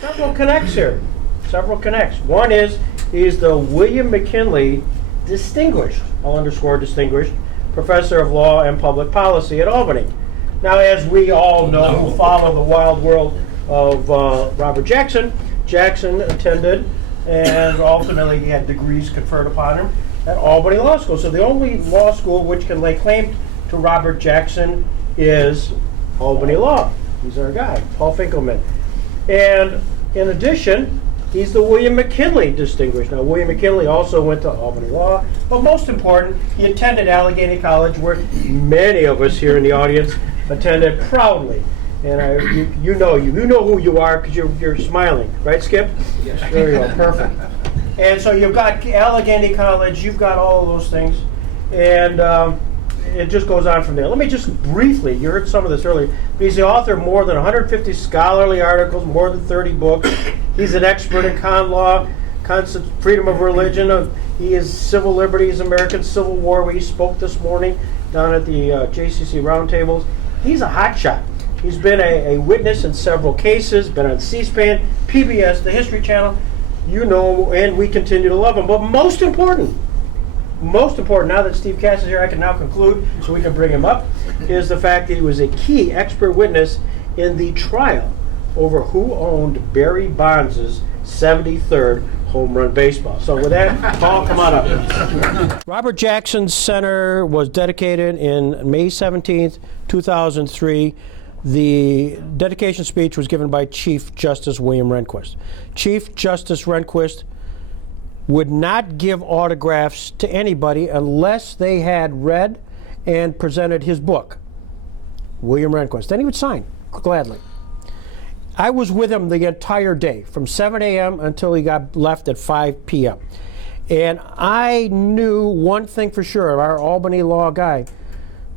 Several connects here. Several connects. One is he's the William McKinley Distinguished, I'll underscore distinguished, Professor of Law and Public Policy at Albany. Now, as we all know who follow the wild world of Robert Jackson, Jackson attended and ultimately he had degrees conferred upon him at Albany Law School. So the only law school which can lay claim to Robert Jackson is Albany Law. He's our guy, Paul Finkelman. And in addition, he's the William McKinley Distinguished. Now, William McKinley also went to Albany Law, but most important, he attended Allegheny College, where many of us here in the audience attended proudly. And you know who you are because you're smiling, right, Skip? Yes. There you go, perfect. And so you've got Allegheny College, you've got all of those things, and it just goes on from there. Let me just briefly, you heard some of this earlier, he's the author of more than 150 scholarly articles, more than 30 books. He's an expert in con law, freedom of religion. He is civil liberties, American Civil War, where he spoke this morning down at the JCC roundtables. He's a hotshot. He's been a witness in several cases, been on C-SPAN, PBS, the History Channel, you know, and we continue to love him. But most important, now that Steve Cass is here, I can now conclude, so we can bring him up, is the fact that he was a key expert witness in the trial over who owned Barry Bonds' 73rd home run baseball. So with that, Paul, come on up. Robert Jackson Center was dedicated in May 17th, 2003. The dedication speech was given by Chief Justice William Rehnquist. Chief Justice Rehnquist would not give autographs to anybody unless they had read and presented his book, William Rehnquist. Then he would sign, gladly. I was with him the entire day, from 7 a.m. until he got left at 5 p.m. And I knew one thing for sure, our Albany Law guy,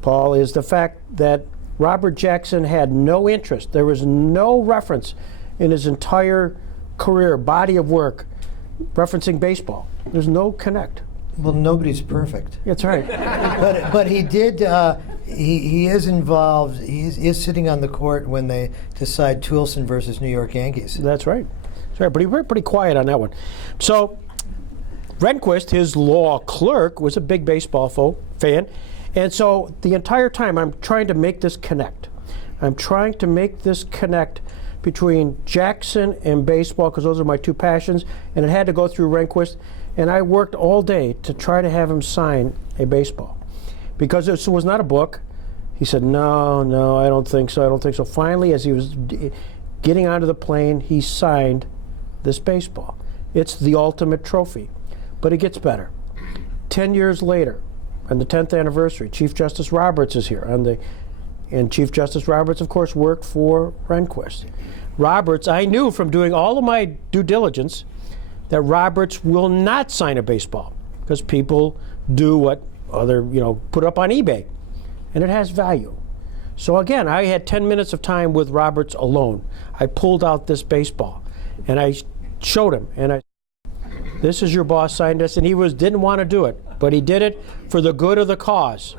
Paul, is the fact that Robert Jackson had no interest. There was no reference in his entire career, body of work, referencing baseball. There's no connect. Well, nobody's perfect. That's right. But he did. He is involved. He is sitting on the court when they decide Toulson versus New York Yankees. That's right. That's right. But he was pretty quiet on that one. So Rehnquist, his law clerk, was a big baseball fan. And so the entire time I'm trying to make this connect. I'm trying to make this connect between Jackson and baseball, because those are my two passions, and it had to go through Rehnquist. And I worked all day to try to have him sign a baseball. Because it was not a book. He said, no, I don't think so. Finally, as he was getting onto the plane, he signed this baseball. It's the ultimate trophy. But it gets better. 10 years later, on the 10th anniversary, Chief Justice Roberts is here. And Chief Justice Roberts, of course, worked for Rehnquist. Roberts, I knew from doing all of my due diligence that Roberts will not sign a baseball because people do what other, put up on eBay, and it has value. So again, I had 10 minutes of time with Roberts alone. I pulled out this baseball, and I showed him, and this is your boss signed this, and he didn't want to do it, but he did it for the good of the cause.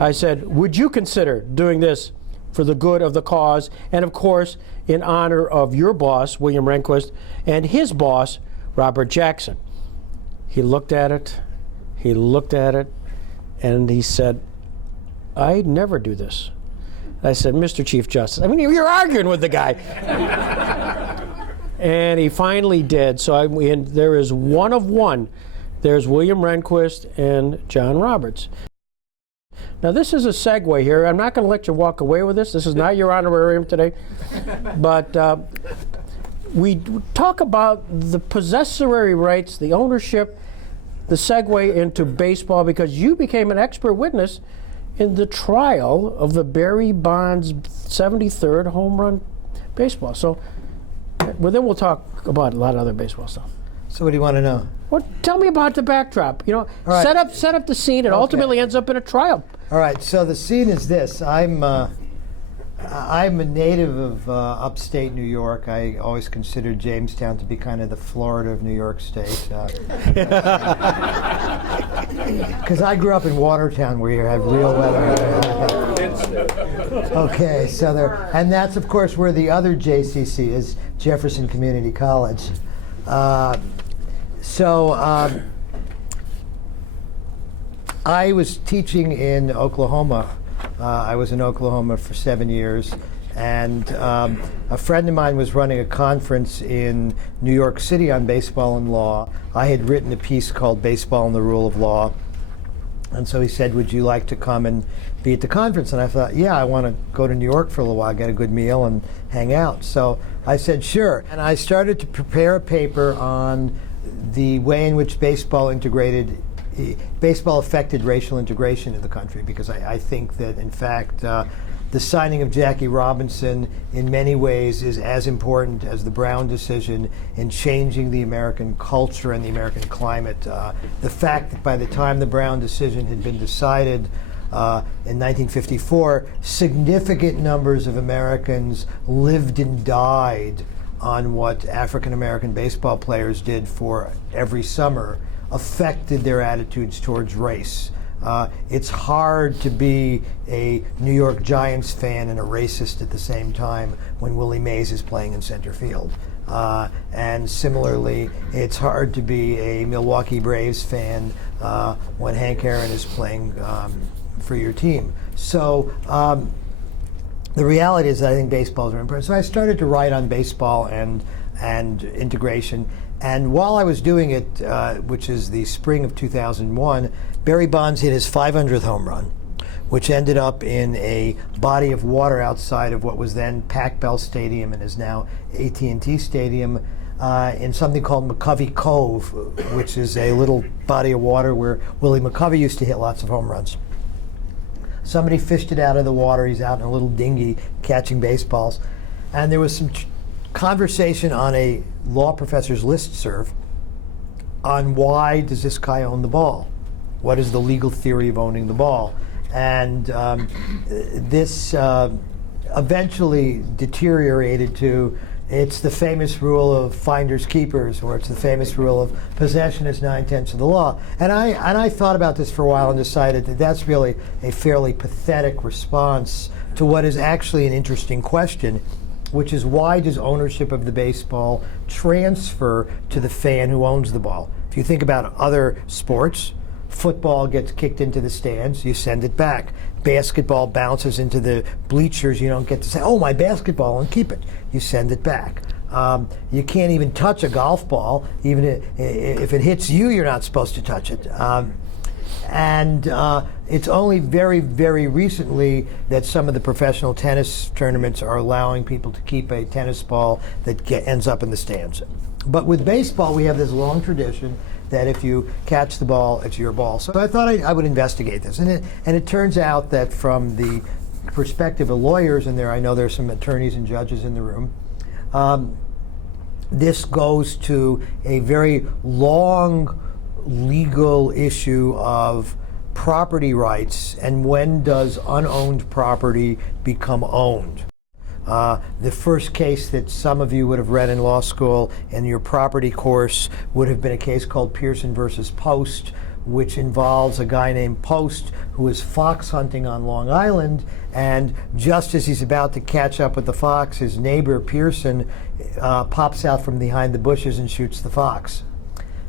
I said, would you consider doing this for the good of the cause, and of course, in honor of your boss, William Rehnquist, and his boss, Robert Jackson? He looked at it, and he said, I'd never do this. I said, Mr. Chief Justice, you're arguing with the guy. And he finally did. So there is one of one. There's William Rehnquist and John Roberts. Now this is a segue here. I'm not going to let you walk away with this. This is not your honorarium today. But we talk about the possessory rights, the ownership, the segue into baseball, because you became an expert witness in the trial of the Barry Bonds 73rd home run baseball. So then we'll talk about a lot of other baseball stuff. So what do you want to know? Well, tell me about the backdrop. right. Set up the scene. It ultimately ends up in a trial. All right. So the scene is this. I'm a native of upstate New York. I always considered Jamestown to be kind of the Florida of New York State. Because I grew up in Watertown, where you have real weather. Okay, so there, and that's of course where the other JCC is, Jefferson Community College. I was teaching in Oklahoma. I was in Oklahoma for 7 years, and a friend of mine was running a conference in New York City on baseball and law. I had written a piece called Baseball and the Rule of Law, and so he said, would you like to come and be at the conference? And I thought, yeah, I want to go to New York for a little while, get a good meal and hang out. So I said, sure. And I started to prepare a paper on the way in which baseball affected racial integration in the country, because I think that, in fact, the signing of Jackie Robinson in many ways is as important as the Brown decision in changing the American culture and the American climate. The fact that by the time the Brown decision had been decided in 1954, significant numbers of Americans lived and died on what African American baseball players did for every summer affected their attitudes towards race. It's hard to be a New York Giants fan and a racist at the same time when Willie Mays is playing in center field. And similarly, it's hard to be a Milwaukee Braves fan when Hank Aaron is playing for your team. So the reality is that I think baseball is very important. So I started to write on baseball and integration. And while I was doing it, which is the spring of 2001, Barry Bonds hit his 500th home run, which ended up in a body of water outside of what was then Pac-Bell Stadium and is now AT&T Stadium, in something called McCovey Cove, which is a little body of water where Willie McCovey used to hit lots of home runs. Somebody fished it out of the water. He's out in a little dinghy catching baseballs. And there was some conversation on a law professor's listserv on why does this guy own the ball? What is the legal theory of owning the ball? And this eventually deteriorated to, it's the famous rule of finders keepers, or it's the famous rule of possession is 9/10 of the law. And I thought about this for a while and decided that that's really a fairly pathetic response to what is actually an interesting question, which is why does ownership of the baseball transfer to the fan who owns the ball? If you think about other sports, football gets kicked into the stands, you send it back. Basketball bounces into the bleachers, you don't get to say, oh, my basketball, and keep it. You send it back. You can't even touch a golf ball. Even if it hits you, you're not supposed to touch it. And it's only very, very recently that some of the professional tennis tournaments are allowing people to keep a tennis ball that ends up in the stands. But with baseball, we have this long tradition that if you catch the ball, it's your ball. So I thought I would investigate this. And it turns out that from the perspective of lawyers, and I know there's some attorneys and judges in the room, this goes to a very long legal issue of property rights and when does unowned property become owned. The first case that some of you would have read in law school in your property course would have been a case called Pearson versus Post, which involves a guy named Post who is fox hunting on Long Island, and just as he's about to catch up with the fox, his neighbor Pearson pops out from behind the bushes and shoots the fox.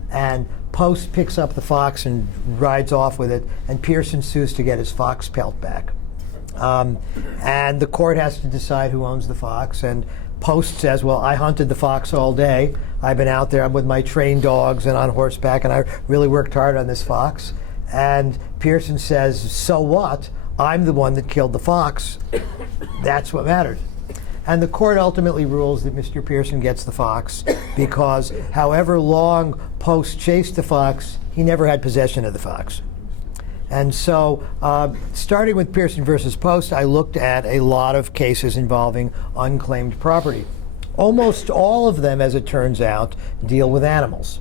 And Post picks up the fox and rides off with it, and Pearson sues to get his fox pelt back. And the court has to decide who owns the fox, and Post says, well, I hunted the fox all day. I've been out there with my trained dogs and on horseback, and I really worked hard on this fox. And Pearson says, so what? I'm the one that killed the fox. That's what mattered. And the court ultimately rules that Mr. Pearson gets the fox because however long Post chased the fox, he never had possession of the fox. And so, starting with Pearson versus Post, I looked at a lot of cases involving unclaimed property. Almost all of them, as it turns out, deal with animals.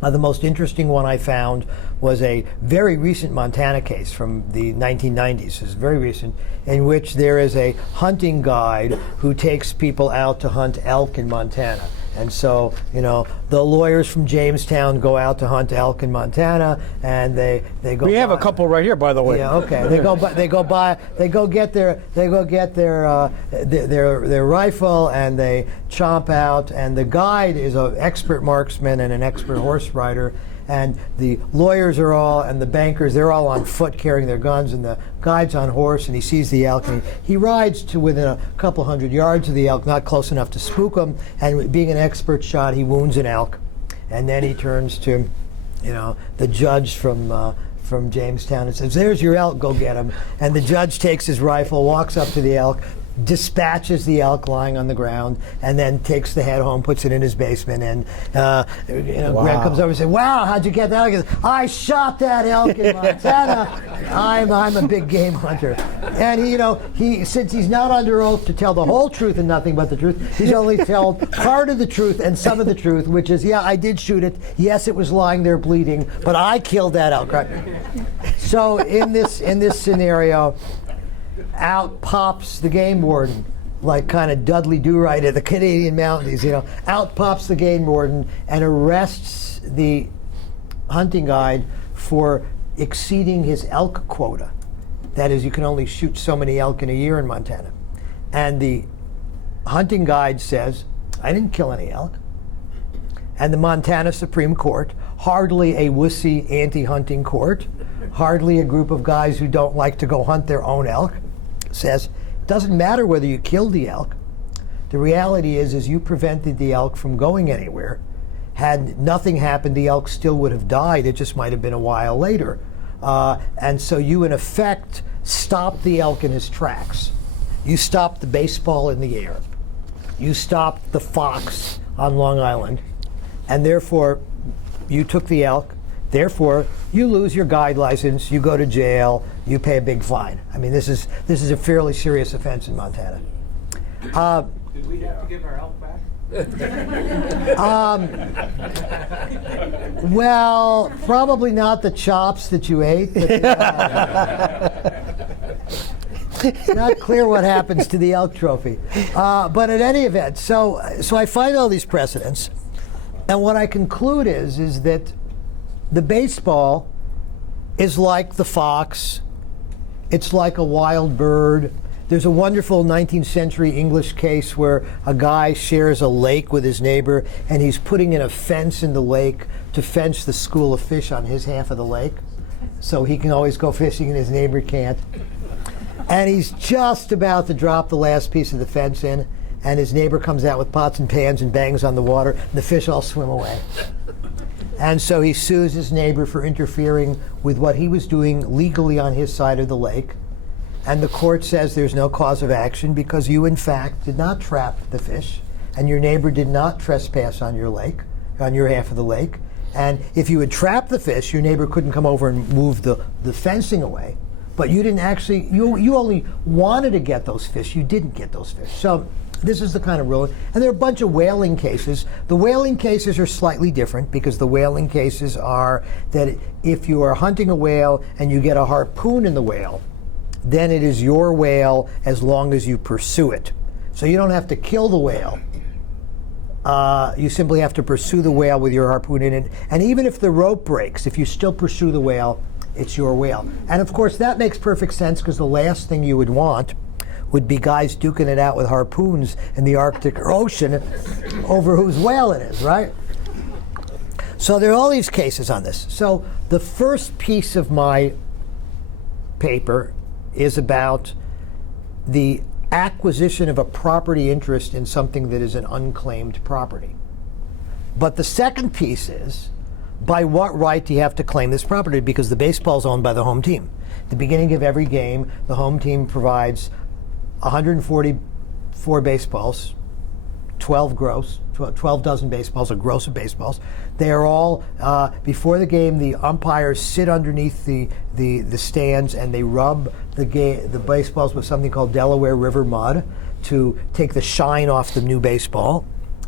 The most interesting one I found was a very recent Montana case from the 1990s. It's very recent, in which there is a hunting guide who takes people out to hunt elk in Montana. And so, the lawyers from Jamestown go out to hunt elk in Montana, and they go. We have a couple right here, by the way. Yeah, okay. They go get their rifle, and they chomp out. And the guide is an expert marksman and an expert horse rider. And the lawyers and the bankers, they're all on foot carrying their guns, and the guide's on horse, and he sees the elk, and he rides to within a couple hundred yards of the elk, not close enough to spook him, and being an expert shot, he wounds an elk. And then he turns to, the judge from Jamestown and says, "There's your elk, go get him." And the judge takes his rifle, walks up to the elk, dispatches the elk lying on the ground, and then takes the head home, puts it in his basement, and Greg comes over and says, "Wow, how'd you get that?" He goes, "I shot that elk in Montana. I'm a big game hunter." And he since he's not under oath to tell the whole truth and nothing but the truth, he's only told part of the truth and some of the truth, which is, yeah, I did shoot it. Yes, it was lying there bleeding, but I killed that elk. Right? So in this scenario, out pops the game warden, like kind of Dudley Do-Right at the Canadian Mounties, Out pops the game warden and arrests the hunting guide for exceeding his elk quota. That is, you can only shoot so many elk in a year in Montana. And the hunting guide says, "I didn't kill any elk." And the Montana Supreme Court, hardly a wussy anti-hunting court, hardly a group of guys who don't like to go hunt their own elk, says, it doesn't matter whether you killed the elk. The reality is you prevented the elk from going anywhere. Had nothing happened, the elk still would have died. It just might have been a while later. And so you, in effect, stopped the elk in his tracks. You stopped the baseball in the air. You stopped the fox on Long Island. And therefore, you took the elk. Therefore, you lose your guide license, you go to jail, you pay a big fine. I mean, this is a fairly serious offense in Montana. Did we have to give our elk back? Well, probably not the chops that you ate. But, it's not clear what happens to the elk trophy. But at any event, so I find all these precedents, and what I conclude is that the baseball is like the fox. It's like a wild bird. There's a wonderful 19th century English case where a guy shares a lake with his neighbor, and he's putting in a fence in the lake to fence the school of fish on his half of the lake, so he can always go fishing and his neighbor can't. And he's just about to drop the last piece of the fence in, and his neighbor comes out with pots and pans and bangs on the water, and the fish all swim away. And so he sues his neighbor for interfering with what he was doing legally on his side of the lake. And the court says there's no cause of action because you, in fact, did not trap the fish, and your neighbor did not trespass on your lake, on your half of the lake. And if you had trapped the fish, your neighbor couldn't come over and move the fencing away. But you didn't actually, you only wanted to get those fish. You didn't get those fish. So this is the kind of ruling. And there are a bunch of whaling cases. The whaling cases are slightly different because the whaling cases are that if you are hunting a whale and you get a harpoon in the whale, then it is your whale as long as you pursue it. So you don't have to kill the whale. You simply have to pursue the whale with your harpoon in it. And even if the rope breaks, if you still pursue the whale, it's your whale. And of course that makes perfect sense because the last thing you would want would be guys duking it out with harpoons in the Arctic Ocean over whose whale it is, right? So there are all these cases on this. So the first piece of my paper is about the acquisition of a property interest in something that is an unclaimed property. But the second piece is, by what right do you have to claim this property? Because the baseball is owned by the home team. At the beginning of every game, the home team provides 144 baseballs, 12 dozen baseballs, a gross of baseballs. They are all, before the game, the umpires sit underneath the stands and they rub the baseballs with something called Delaware River mud to take the shine off the new baseball.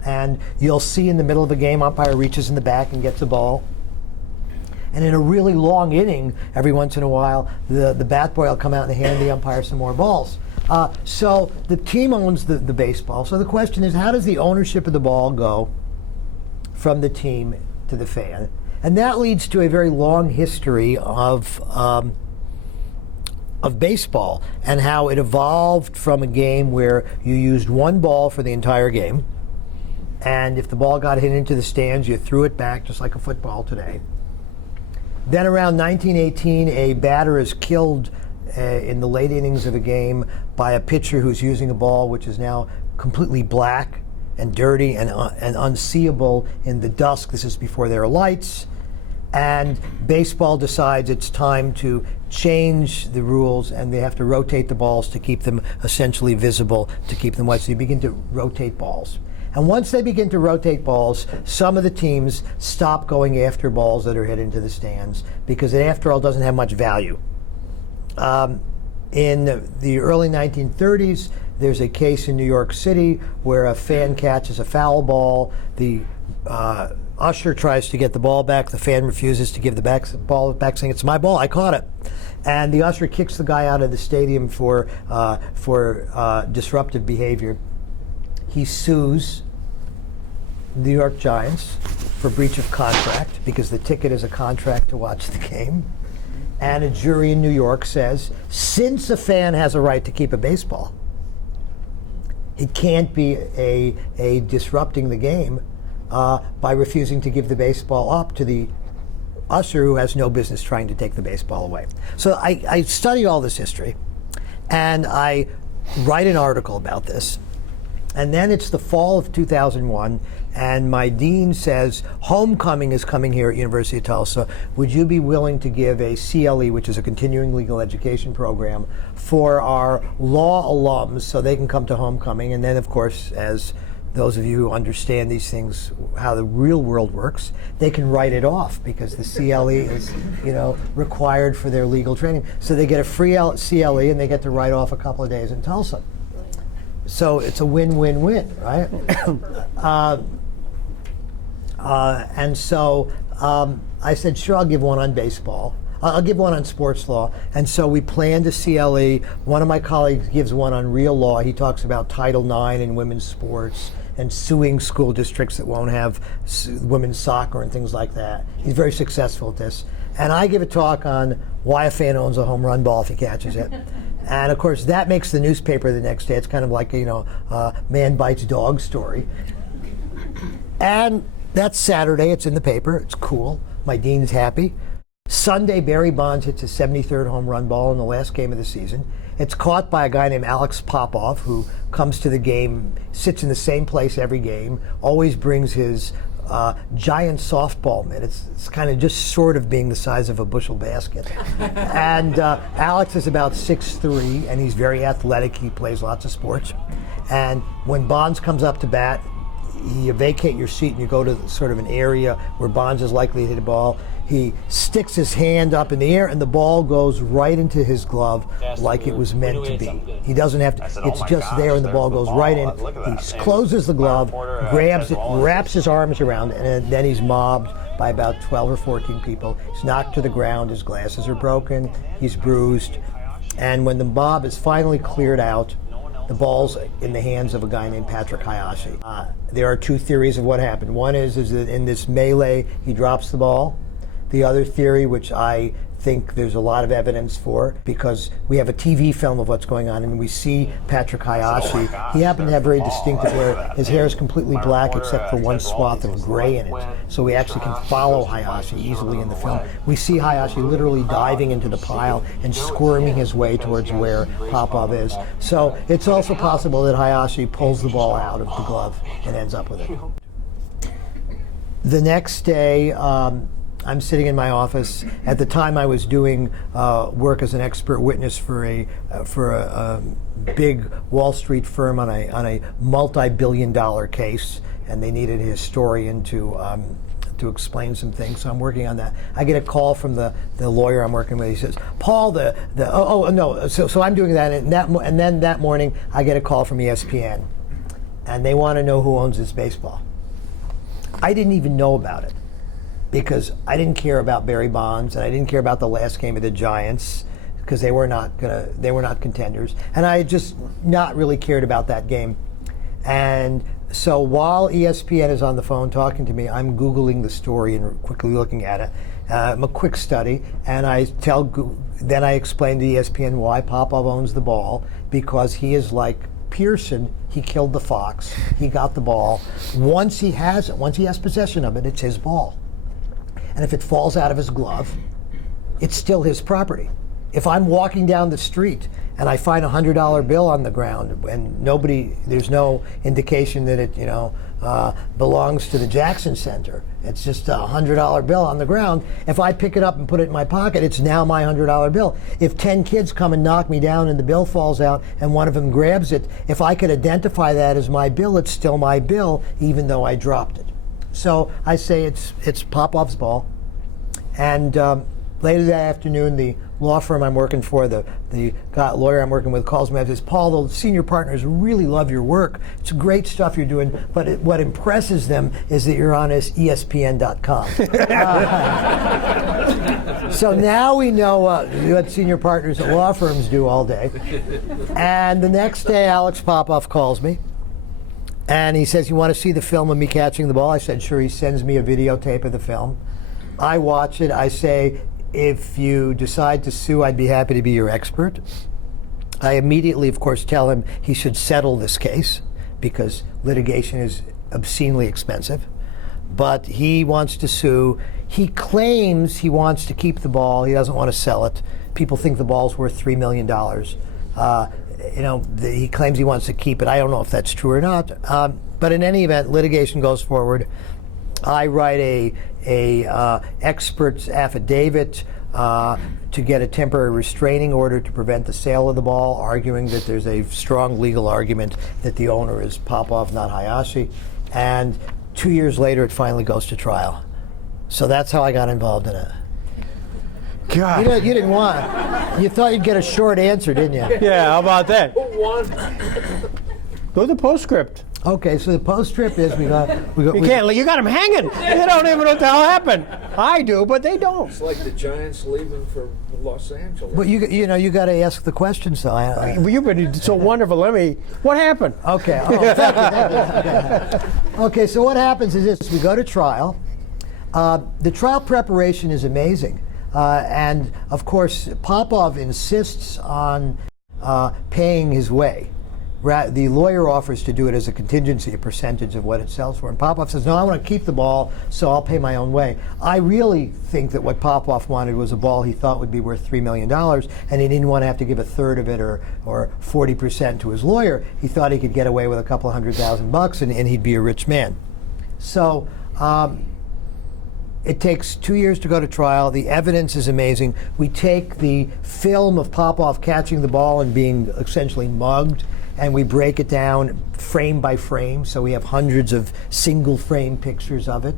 And you'll see in the middle of a game, umpire reaches in the back and gets a ball. And in a really long inning, every once in a while, the bat boy will come out and hand the umpire some more balls. So the team owns the baseball. So the question is, how does the ownership of the ball go from the team to the fan? And that leads to a very long history of baseball and how it evolved from a game where you used one ball for the entire game. And if the ball got hit into the stands, you threw it back just like a football today. Then around 1918, a batter is killed in the late innings of a game by a pitcher who's using a ball which is now completely black and dirty and unseeable in the dusk. This is before there are lights. And baseball decides it's time to change the rules, and they have to rotate the balls to keep them essentially visible, to keep them white. So you begin to rotate balls. And once they begin to rotate balls, some of the teams stop going after balls that are hit into the stands because it, after all, doesn't have much value. In the early 1930s, there's a case in New York City where a fan catches a foul ball. The usher tries to get the ball back. The fan refuses to give the ball back, saying, "It's my ball, I caught it." And the usher kicks the guy out of the stadium for disruptive behavior. He sues the New York Giants for breach of contract because the ticket is a contract to watch the game. And a jury in New York says, since a fan has a right to keep a baseball, it can't be a disrupting the game by refusing to give the baseball up to the usher who has no business trying to take the baseball away. So I study all this history, and I write an article about this. And then it's the fall of 2001, and my dean says, homecoming is coming here at University of Tulsa. Would you be willing to give a CLE, which is a continuing legal education program, for our law alums so they can come to homecoming? And then, of course, as those of you who understand these things, how the real world works, they can write it off because the CLE is, required for their legal training. So they get a free CLE and they get to write off a couple of days in Tulsa. So it's a win-win-win, right? And so I said, sure, I'll give one on baseball. I'll give one on sports law. And so we planned a CLE. One of my colleagues gives one on real law. He talks about Title IX in women's sports and suing school districts that won't have women's soccer and things like that. He's very successful at this. And I give a talk on why a fan owns a home run ball if he catches it. And of course, that makes the newspaper the next day. It's kind of like, man bites dog story. And that's Saturday. It's in the paper. It's cool. My dean's happy. Sunday, Barry Bonds hits his 73rd home run ball in the last game of the season. It's caught by a guy named Alex Popov, who comes to the game, sits in the same place every game, always brings his giant softball mitt. It's kind of just sort of being the size of a bushel basket. And Alex is about 6'3", and he's very athletic. He plays lots of sports. And when Bonds comes up to bat, you vacate your seat and you go to sort of an area where Bonds is likely to hit a ball. He sticks his hand up in the air and the ball goes right into his glove like it was meant to be. He doesn't have to, it's just there and the ball goes right in. He closes the glove, grabs it, wraps his arms around it, and then he's mobbed by about 12 or 14 people. He's knocked to the ground, his glasses are broken, he's bruised. And when the mob is finally cleared out, the ball's in the hands of a guy named Patrick Hayashi. There are two theories of what happened. One is that in this melee, he drops the ball. The other theory, which I think there's a lot of evidence for, because we have a TV film of what's going on, and we see Patrick Hayashi. He happened to have very distinctive where his hair is completely black except for one swath of gray in it. So we actually can follow Hayashi easily in the film. We see Hayashi literally diving into the pile and squirming his way towards where Popov is. So it's also possible that Hayashi pulls the ball out of the glove and ends up with it. The next day, I'm sitting in my office. At the time, I was doing work as an expert witness for a big Wall Street firm on a multi-billion-dollar case, and they needed a historian to explain some things. So I'm working on that. I get a call from the lawyer I'm working with. He says, "Paul, So I'm doing that, and then that morning I get a call from ESPN, and they want to know who owns this baseball. I didn't even know about it, because I didn't care about Barry Bonds, and I didn't care about the last game of the Giants, because they were not contenders, and I just not really cared about that game. And so while ESPN is on the phone talking to me, I'm Googling the story and quickly looking at it. A quick study, and then I explain to ESPN why Popov owns the ball, because he is like Pearson. He killed the fox. He got the ball. Once he has possession of it, it's his ball. And if it falls out of his glove, it's still his property. If I'm walking down the street and I find a $100 bill on the ground and there's no indication that it, belongs to the Jackson Center. It's just a $100 bill on the ground. If I pick it up and put it in my pocket, it's now my $100 bill. If 10 kids come and knock me down and the bill falls out and one of them grabs it, if I could identify that as my bill, it's still my bill, even though I dropped it. So I say it's Popov's ball. And later that afternoon, the law firm I'm working for, the lawyer I'm working with, calls me and says, "Paul, the senior partners really love your work. It's great stuff you're doing, but what impresses them is that you're on ESPN.com." So now we know what senior partners at law firms do all day. And the next day, Alex Popov calls me. And he says, "You want to see the film of me catching the ball?" I said, "Sure." He sends me a videotape of the film. I watch it. I say, "If you decide to sue, I'd be happy to be your expert." I immediately, of course, tell him he should settle this case because litigation is obscenely expensive. But he wants to sue. He claims he wants to keep the ball. He doesn't want to sell it. People think the ball's worth $3 million. He claims he wants to keep it. I don't know if that's true or not. But in any event, litigation goes forward. I write a expert's affidavit to get a temporary restraining order to prevent the sale of the ball, arguing that there's a strong legal argument that the owner is Popov, not Hayashi. And 2 years later, it finally goes to trial. So that's how I got involved in it. God. You didn't want. You thought you'd get a short answer, didn't you? Yeah, how about that? Who won? Go to the postscript. Okay, so the postscript is we got. You got them hanging. You don't even know what the hell happened. I do, but they don't. It's like the Giants leaving for Los Angeles. But you got to ask the question. So You've been so wonderful. What happened? Okay. Oh, thank you. Okay, so what happens is this: we go to trial. The trial preparation is amazing, and of course, Popov insists on paying his way. The lawyer offers to do it as a contingency, a percentage of what it sells for. And Popov says, "No, I want to keep the ball, so I'll pay my own way." I really think that what Popov wanted was a ball he thought would be worth $3 million, and he didn't want to have to give a third of it or 40% to his lawyer. He thought he could get away with a couple $100,000 and he'd be a rich man. So it takes 2 years to go to trial. The evidence is amazing. We take the film of Popov catching the ball and being essentially mugged, and we break it down frame by frame, so we have hundreds of single frame pictures of it.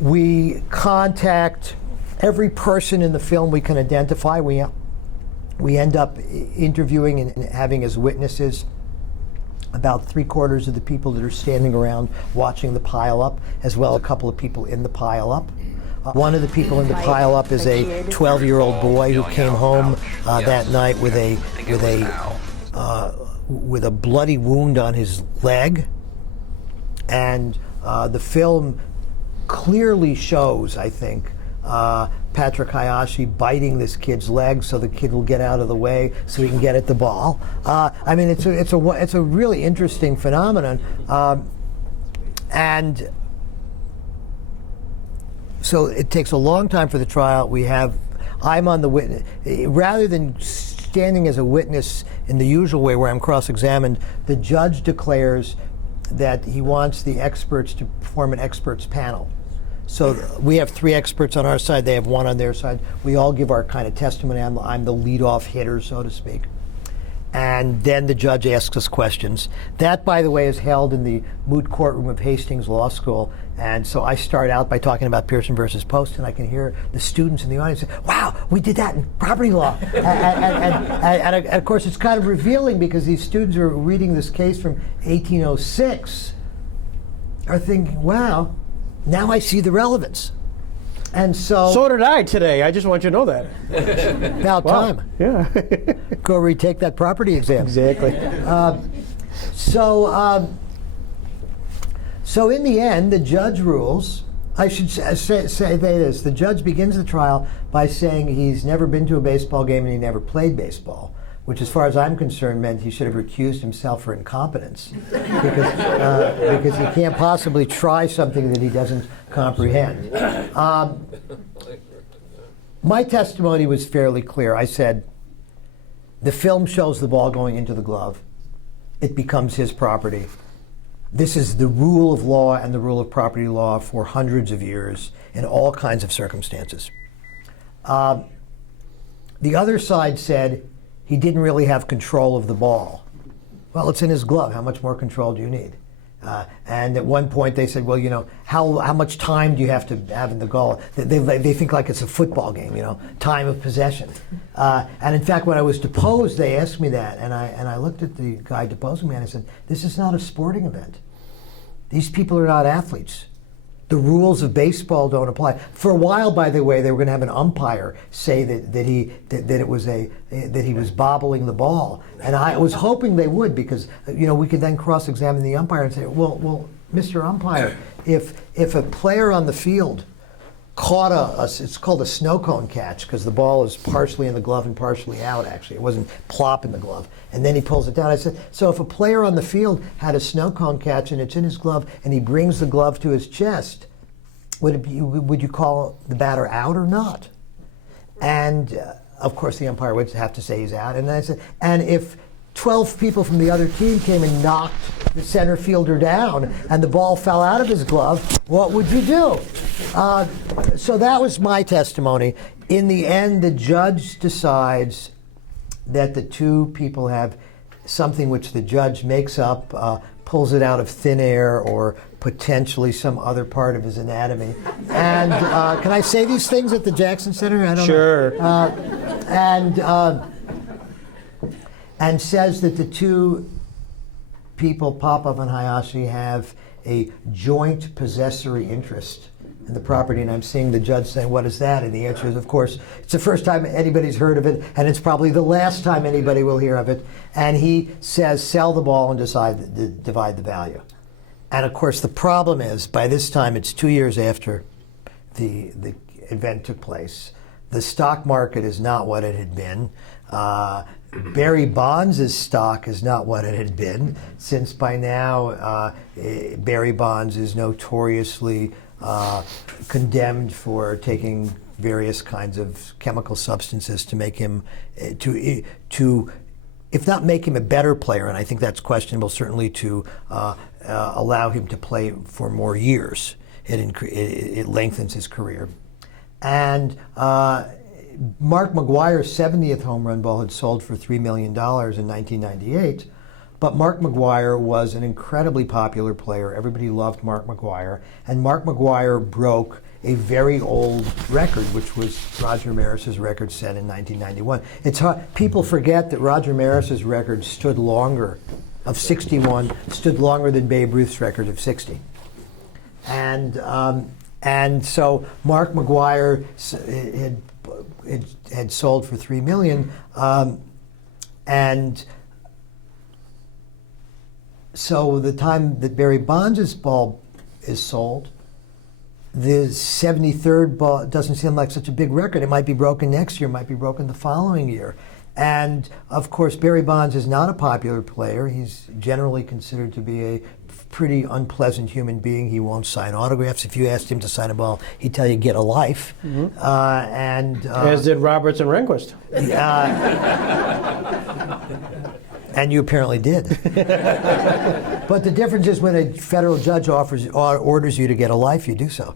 We contact every person in the film we can identify. We end up interviewing and having as witnesses about 3/4 of the people that are standing around watching the pile-up, as well as a couple of people in the pile-up. One of the people in the pile-up is a 12-year-old boy who came home that night with a bloody wound on his leg, and the film clearly shows, I think, Patrick Hayashi biting this kid's leg so the kid will get out of the way so he can get at the ball. I mean, it's a really interesting phenomenon, and so it takes a long time for the trial. I'm on the witness rather than standing as a witness in the usual way where I'm cross-examined. The judge declares that he wants the experts to form an experts panel. So we have 3 experts on our side, they have 1 on their side. We all give our kind of testimony. I'm the lead-off hitter, so to speak. And then the judge asks us questions. That, by the way, is held in the moot courtroom of Hastings Law School. And so I start out by talking about Pearson versus Post, and I can hear the students in the audience say, "Wow, we did that in property law." and of course, it's kind of revealing because these students who are reading this case from 1806 are thinking, "Wow, now I see the relevance." And so, So did I today. I just want you to know that. about Wow. time. Yeah. Go retake that property exam. Exactly. So in the end, the judge rules. I should say this. The judge begins the trial by saying he's never been to a baseball game and he never played baseball, which, as far as I'm concerned, meant he should have recused himself for incompetence, because he can't possibly try something that he doesn't comprehend. My testimony was fairly clear. I said, the film shows the ball going into the glove. It becomes his property. This is the rule of law and the rule of property law for hundreds of years in all kinds of circumstances. The other side said he didn't really have control of the ball. Well, it's in his glove. How much more control do you need? And at one point they said, well, you know, how much time do you have to have in the goal? They think like it's a football game, you know, time of possession. And in fact, when I was deposed, they asked me that, and I looked at the guy deposing me and I said, this is not a sporting event. These people are not athletes. The rules of baseball don't apply. For a while, by the way, they were going to have an umpire say that he was bobbling the ball, and I was hoping they would, because you know we could then cross-examine the umpire and say, well, Mr. Umpire, if a player on the field caught it's called a snow cone catch, because the ball is partially in the glove and partially out, actually. It wasn't plop in the glove. And then he pulls it down. I said, so if a player on the field had a snow cone catch and it's in his glove and he brings the glove to his chest, would you call the batter out or not? And of course the umpire would have to say he's out. And then I said, and if 12 people from the other team came and knocked the center fielder down and the ball fell out of his glove, what would you do? So that was my testimony. In the end, the judge decides that the two people have something which the judge makes up, pulls it out of thin air or potentially some other part of his anatomy. And can I say these things at the Jackson Center? I don't know. And says that the two people, Popov and Hayashi, have a joint possessory interest in the property. And I'm seeing the judge saying, what is that? And the answer is, of course, it's the first time anybody's heard of it, and it's probably the last time anybody will hear of it. And he says, sell the ball and divide the value. And of course, the problem is, by this time, it's 2 years after the event took place. The stock market is not what it had been. Barry Bonds' stock is not what it had been, since by now Barry Bonds is notoriously condemned for taking various kinds of chemical substances to make him, if not make him a better player, and I think that's questionable, certainly to allow him to play for more years. It lengthens his career. And Mark McGwire's 70th home run ball had sold for $3 million in 1998, but Mark McGwire was an incredibly popular player. Everybody loved Mark McGwire, and Mark McGwire broke a very old record, which was Roger Maris's record set in 1991. It's hard, people forget that Roger Maris's record stood longer, of 61, stood longer than Babe Ruth's record of 60. And so Mark McGwire had sold for $3 million, and so the time that Barry Bonds' ball is sold, the 73rd ball doesn't seem like such a big record. It might be broken next year, might be broken the following year. And of course, Barry Bonds is not a popular player. He's generally considered to be a pretty unpleasant human being. He won't sign autographs. If you asked him to sign a ball, he'd tell you get a life. Mm-hmm. As did Roberts and Rehnquist. And you apparently did. But the difference is when a federal judge orders you to get a life, you do so.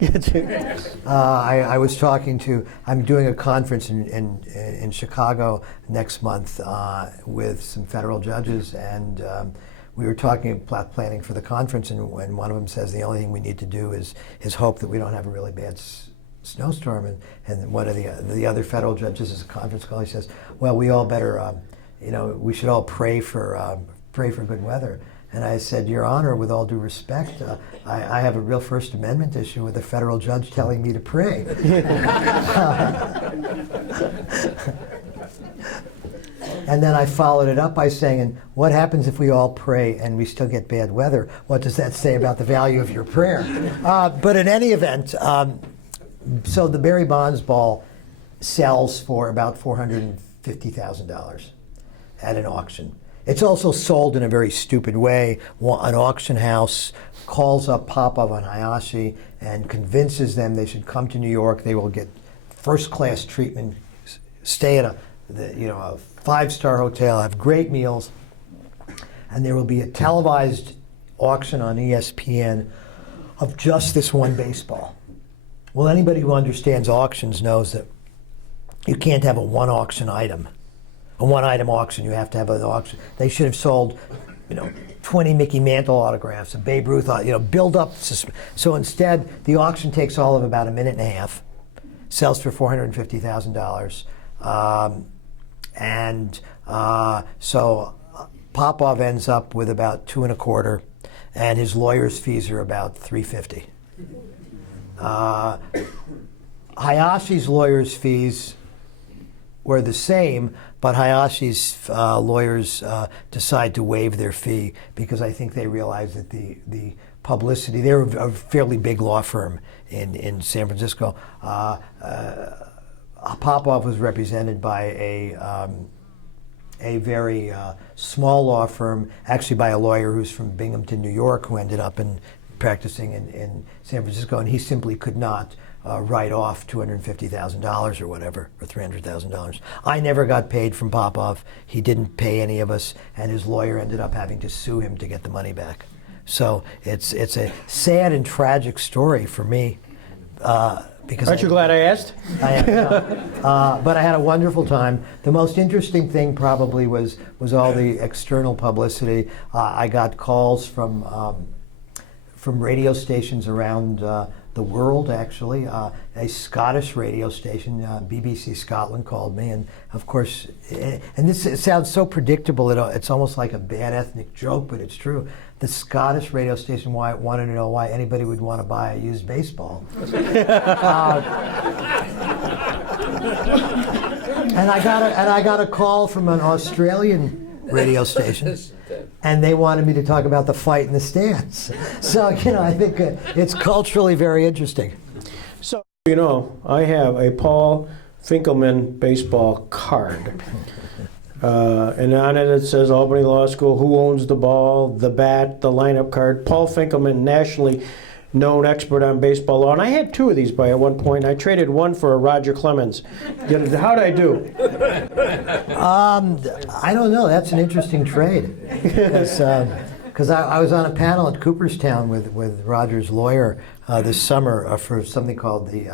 I was talking to, I'm doing a conference in Chicago next month with some federal judges, and we were talking about planning for the conference, and one of them says the only thing we need to do is hope that we don't have a really bad snowstorm. And one of the other federal judges is a conference call. He says, well, we all better, we should all pray for good weather. And I said, Your Honor, with all due respect, I have a real First Amendment issue with a federal judge telling me to pray. And then I followed it up by saying, and what happens if we all pray and we still get bad weather? What does that say about the value of your prayer? But in any event, so the Barry Bonds ball sells for about $450,000 at an auction. It's also sold in a very stupid way. An auction house calls up Popov and Hayashi and convinces them they should come to New York. They will get first-class treatment, stay at a 5-star hotel, have great meals, and there will be a televised auction on ESPN of just this one baseball. Well, anybody who understands auctions knows that you can't have a one-auction item. A one-item auction, you have to have an auction. They should have sold, 20 Mickey Mantle autographs, a Babe Ruth, build up. So instead, the auction takes all of about a minute and a half, sells for $450,000. So Popov ends up with about $2.25, and his lawyer's fees are about $350. Hayashi's lawyer's fees were the same, but Hayashi's lawyers decide to waive their fee because I think they realize that the publicity, they're a fairly big law firm in San Francisco. Popov was represented by a very small law firm, actually by a lawyer who's from Binghamton, New York, who ended up practicing in San Francisco, and he simply could not write off $250,000 or whatever, or $300,000. I never got paid from Popov. He didn't pay any of us, and his lawyer ended up having to sue him to get the money back. So it's a sad and tragic story for me. Because Aren't you glad I asked? I am. But I had a wonderful time. The most interesting thing probably was all the external publicity. I got calls from radio stations around the world, actually. A Scottish radio station, BBC Scotland, called me, and of course, and this it sounds so predictable. It's almost like a bad ethnic joke, but it's true. The Scottish radio station wanted to know why anybody would want to buy a used baseball. And I got a call from an Australian radio station, and they wanted me to talk about the fight in the stands. So I think it's culturally very interesting. So I have a Paul Finkelman baseball card. And on it says Albany Law School, who owns the ball, the bat, the lineup card. Paul Finkelman, nationally known expert on baseball law. And I had 2 of these at one point. I traded one for a Roger Clemens. How'd I do? I don't know. That's an interesting trade. Because I was on a panel at Cooperstown with Roger's lawyer this summer for something called the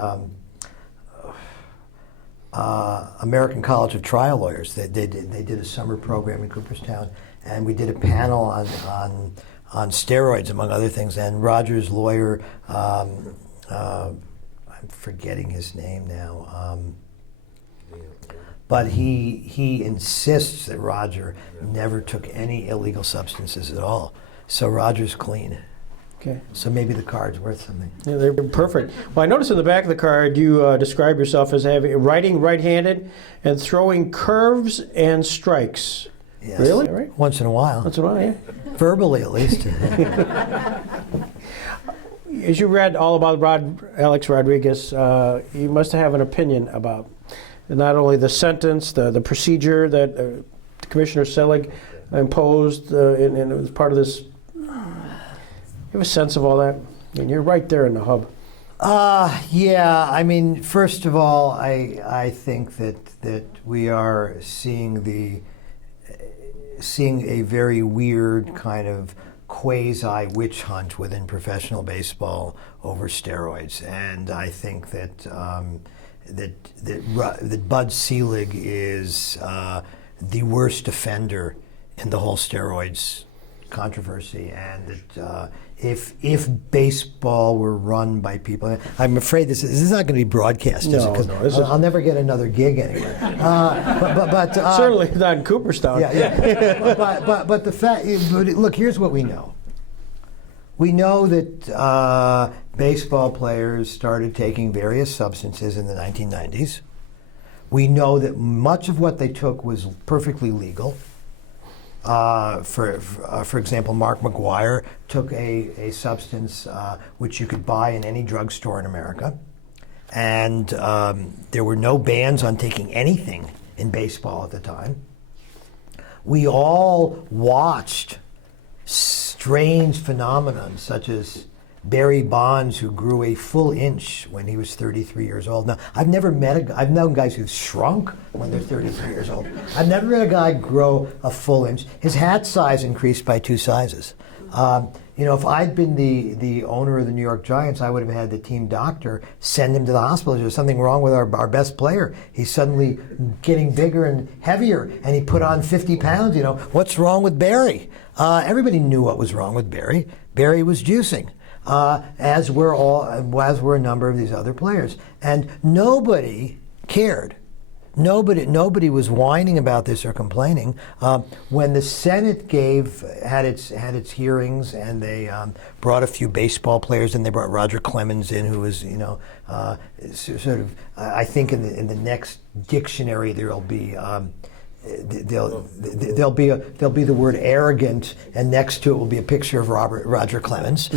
American College of Trial Lawyers. They did a summer program in Cooperstown, and we did a panel on steroids, among other things. And Roger's lawyer, I'm forgetting his name now, but he insists that Roger never took any illegal substances at all. So Roger's clean. Okay. So maybe the card's worth something. Yeah, they're perfect. Well, I noticed in the back of the card you describe yourself as writing right-handed and throwing curves and strikes. Yes. Really? Right? Once in a while. Once in a while, yeah. Verbally, at least. As you read all about Alex Rodriguez, you must have an opinion about not only the sentence, the procedure that Commissioner Selig imposed, and it was part of this. You have a sense of all that? And you're right there in the hub. Yeah. I mean, first of all, I think that we are seeing a very weird kind of quasi witch hunt within professional baseball over steroids, and I think that that Bud Selig is the worst offender in the whole steroids controversy, and that if baseball were run by people, I'm afraid this is not going to be broadcast, is it? 'Cause I'll never get another gig anywhere. But Certainly not in Cooperstown. Yeah. but the fact, look, here's what we know. We know that baseball players started taking various substances in the 1990s. We know that much of what they took was perfectly legal. For example, Mark McGuire took a substance which you could buy in any drugstore in America. And there were no bans on taking anything in baseball at the time. We all watched strange phenomenon such as Barry Bonds, who grew a full inch when he was 33 years old. Now, I've known guys who've shrunk when they're 33 years old. I've never met a guy grow a full inch. His hat size increased by 2 sizes. If I'd been the owner of the New York Giants, I would have had the team doctor send him to the hospital. There's something wrong with our best player. He's suddenly getting bigger and heavier, and he put on 50 pounds. What's wrong with Barry? Everybody knew what was wrong with Barry. Barry was juicing. As were a number of these other players, and nobody cared. Nobody was whining about this or complaining. When the Senate had its hearings, and they brought a few baseball players, and they brought Roger Clemens in, who was sort of I think in the next dictionary there'll be. There'll be the word arrogant, and next to it will be a picture of Roger Clemens.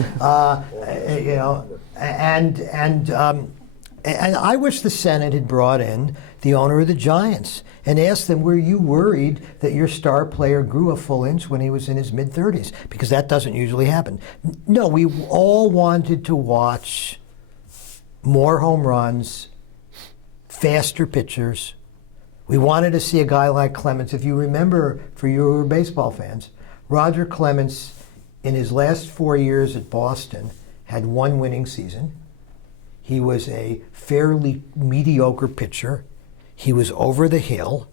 And I wish the Senate had brought in the owner of the Giants and asked them, were you worried that your star player grew a full inch when he was in his mid-30s? Because that doesn't usually happen. No, we all wanted to watch more home runs, faster pitchers. We wanted to see a guy like Clemens. If you remember, for you who are baseball fans, Roger Clemens, in his last 4 years at Boston, had 1 winning season. He was a fairly mediocre pitcher. He was over the hill.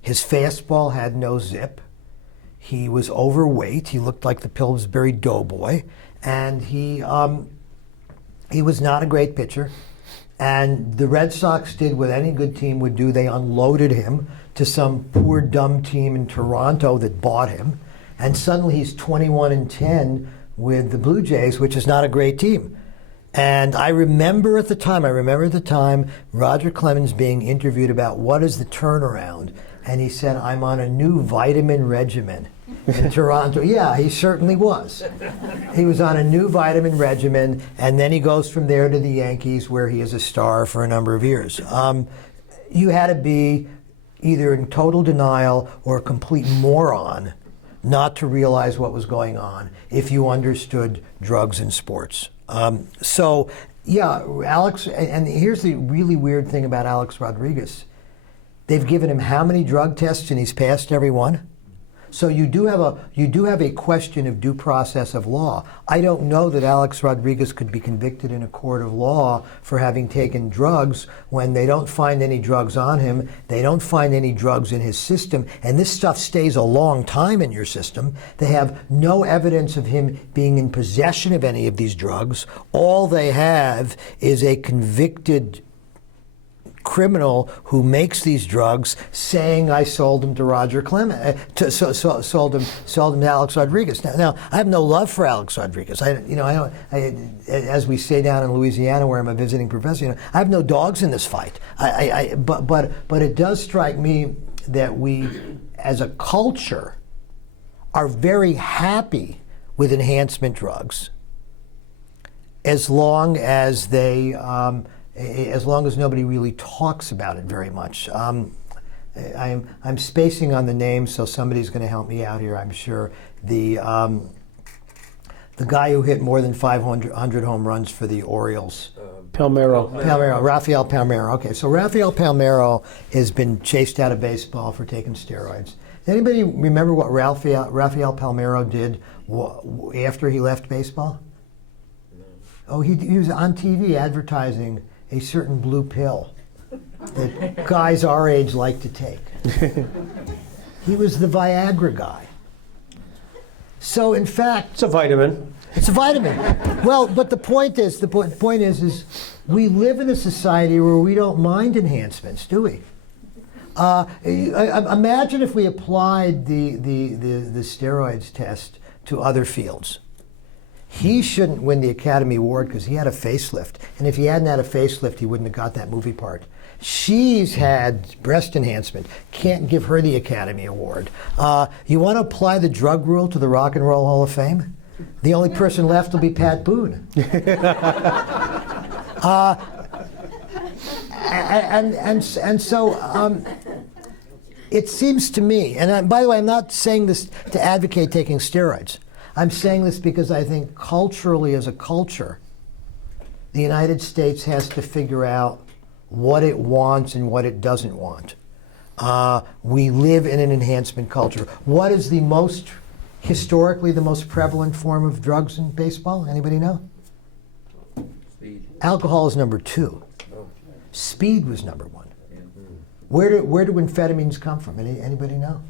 His fastball had no zip. He was overweight. He looked like the Pillsbury Doughboy. And he was not a great pitcher. And the Red Sox did what any good team would do. They unloaded him to some poor, dumb team in Toronto that bought him. And suddenly he's 21-10 with the Blue Jays, which is not a great team. And I remember at the time, Roger Clemens being interviewed about what is the turnaround. And he said, I'm on a new vitamin regimen in Toronto. Yeah, he certainly was. He was on a new vitamin regimen, and then he goes from there to the Yankees, where he is a star for a number of years. You had to be either in total denial or a complete moron not to realize what was going on if you understood drugs in sports. Alex, and here's the really weird thing about Alex Rodriguez. They've given him how many drug tests, and he's passed every one? So you do have a question of due process of law. I don't know that Alex Rodriguez could be convicted in a court of law for having taken drugs when they don't find any drugs on him, they don't find any drugs in his system, and this stuff stays a long time in your system. They have no evidence of him being in possession of any of these drugs. All they have is a convicted criminal who makes these drugs saying I sold them to Roger Clemens, sold them to Alex Rodriguez. Now I have no love for Alex Rodriguez. As we say down in Louisiana, where I'm a visiting professor, I have no dogs in this fight. But it does strike me that we, as a culture, are very happy with enhancement drugs, as long as nobody really talks about it very much. I'm spacing on the names, so somebody's going to help me out here, I'm sure. The guy who hit more than 500 home runs for the Orioles. Palmeiro, Rafael Palmeiro. Okay, so Rafael Palmeiro has been chased out of baseball for taking steroids. Does anybody remember what Rafael Palmeiro did after he left baseball? No. Oh, he was on TV advertising a certain blue pill that guys our age like to take. He was the Viagra guy. So in fact, It's a vitamin. it's a vitamin. Well, but the point is, we live in a society where we don't mind enhancements, do we? Imagine if we applied the steroids test to other fields. He shouldn't win the Academy Award because he had a facelift. And if he hadn't had a facelift, he wouldn't have got that movie part. She's had breast enhancement. Can't give her the Academy Award. You want to apply the drug rule to the Rock and Roll Hall of Fame? The only person left will be Pat Boone. And so it seems to me, and by the way, I'm not saying this to advocate taking steroids. I'm saying this because I think culturally, as a culture, the United States has to figure out what it wants and what it doesn't want. We live in an enhancement culture. What is historically the most prevalent form of drugs in baseball? Anybody know? Speed. Alcohol is number 2. Oh. Speed was number 1. Where do amphetamines come from? Anybody know?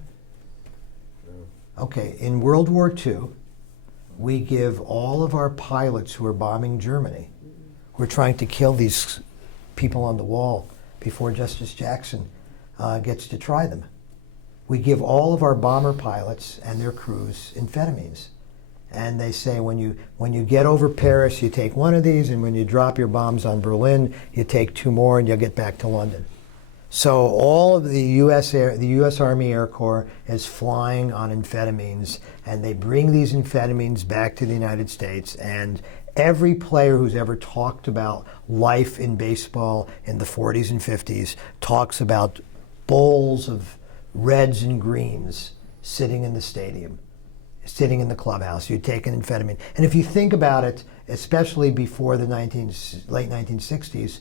Okay, in World War II, we give all of our pilots who are bombing Germany, who are trying to kill these people on the wall before Justice Jackson gets to try them. We give all of our bomber pilots and their crews amphetamines. And they say when you get over Paris, you take one of these, and when you drop your bombs on Berlin, you take 2 more and you'll get back to London. So all of the U.S. Army Air Corps is flying on amphetamines, and they bring these amphetamines back to the United States, and every player who's ever talked about life in baseball in the 40s and 50s talks about bowls of reds and greens sitting in the stadium, sitting in the clubhouse. You take an amphetamine. And if you think about it, especially before the late 1960s,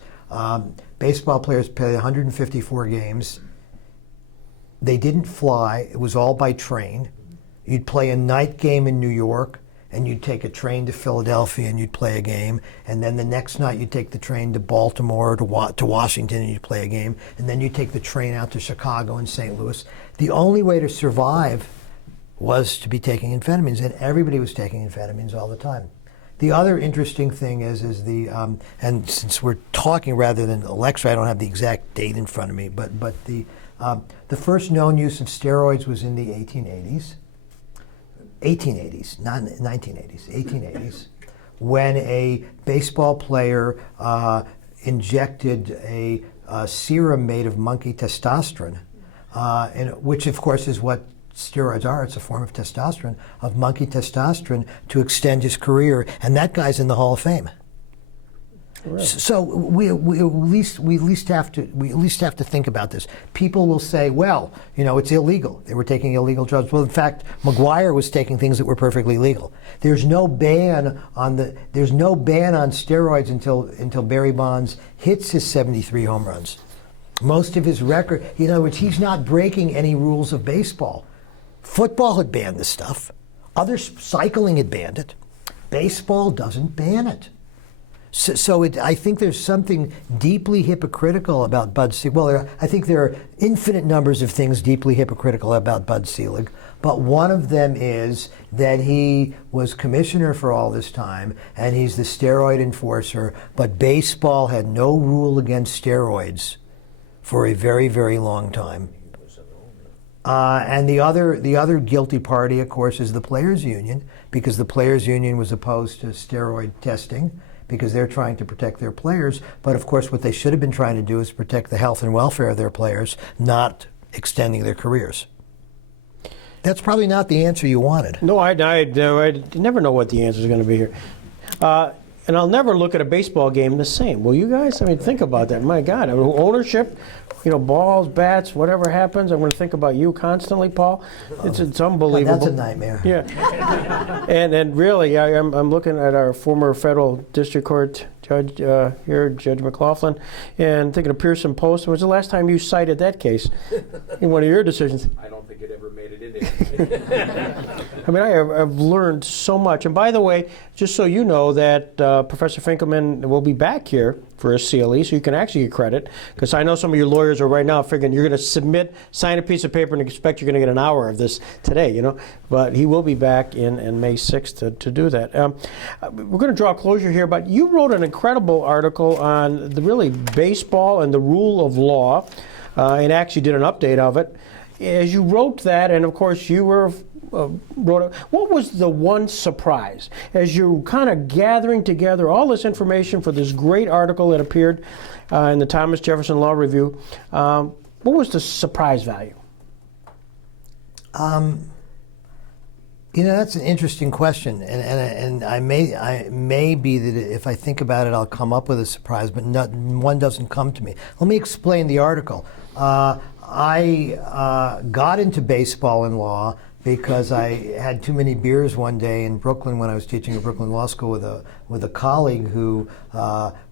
baseball players played 154 games. They didn't fly. It was all by train. You'd play a night game in New York, and you'd take a train to Philadelphia and you'd play a game. And then the next night you'd take the train to Baltimore, to Washington, and you'd play a game. And then you'd take the train out to Chicago and St. Louis. The only way to survive was to be taking amphetamines, and everybody was taking amphetamines all the time. The other interesting thing is and since we're talking rather than a lecture, I don't have the exact date in front of me, but the first known use of steroids was in the 1880s, not 1980s, 1880s, when a baseball player injected a serum made of monkey testosterone, which of course is what steroids are. It's a form of testosterone, of monkey testosterone, to extend his career, and that guy's in the Hall of Fame. Right. So we at least have to think about this. People will say, well, it's illegal. They were taking illegal drugs. Well, in fact, McGuire was taking things that were perfectly legal. There's no ban on steroids until Barry Bonds hits his 73 home runs. Most of his record, in other words, he's not breaking any rules of baseball. Football had banned this stuff. Cycling had banned it. Baseball doesn't ban it. So I think there's something deeply hypocritical about Bud Selig. Well, I think there are infinite numbers of things deeply hypocritical about Bud Selig, but one of them is that he was commissioner for all this time, and he's the steroid enforcer, but baseball had no rule against steroids for a very, very long time. And the other guilty party, of course, is the Players Union, because the Players Union was opposed to steroid testing because they're trying to protect their players. But of course, what they should have been trying to do is protect the health and welfare of their players, not extending their careers. That's probably not the answer you wanted. No, I never know what the answer is going to be here. And I'll never look at a baseball game the same. Will you guys? I mean, think about that. My God, ownership, balls, bats, whatever happens, I'm going to think about you constantly, Paul. It's unbelievable. That's a nightmare. Yeah. and really, I'm looking at our former federal district court judge here, Judge McLaughlin, and thinking of Pearson Post. When was the last time you cited that case in one of your decisions? I don't think it ever made it into I mean, I've learned so much. And by the way, just so you know that Professor Finkelman will be back here for a CLE, so you can actually get credit. Because I know some of your lawyers are right now figuring you're going to sign a piece of paper and expect you're going to get an hour of this today, you know. But he will be back in May 6th to do that. We're going to draw a closure here, but you wrote an incredible article on the really baseball and the rule of law, and actually did an update of it. As you wrote that, and of course you were what was the one surprise as you're kind of gathering together all this information for this great article that appeared in the Thomas Jefferson Law Review? What was the surprise value? You know, that's an interesting question, and I may be that if I think about it, I'll come up with a surprise, but one doesn't come to me. Let me explain the article. I got into baseball and law because I had too many beers one day in Brooklyn when I was teaching at Brooklyn Law School with a colleague who